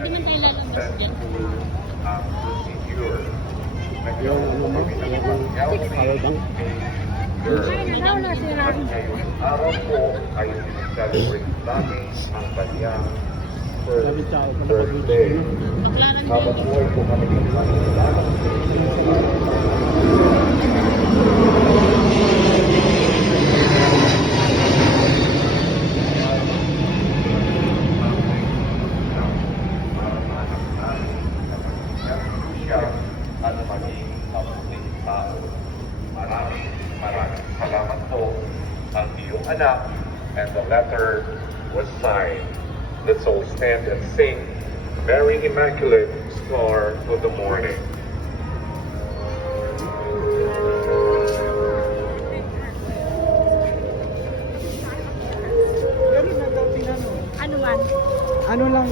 pwede man tayo lalabas dyan. Procedure. Yung ano mo, yung power bank. Ngayong araw po ay celebrate namin ang kanyang birthday. Baklaran Habang din. buhay po kami ng pangalaman. At maging mabuting tao. Maraming salamat po ang iyong anak, and the letter was signed. Let's all stand and sing Mary Immaculate, Star of the Morning. Ano man? Ano lang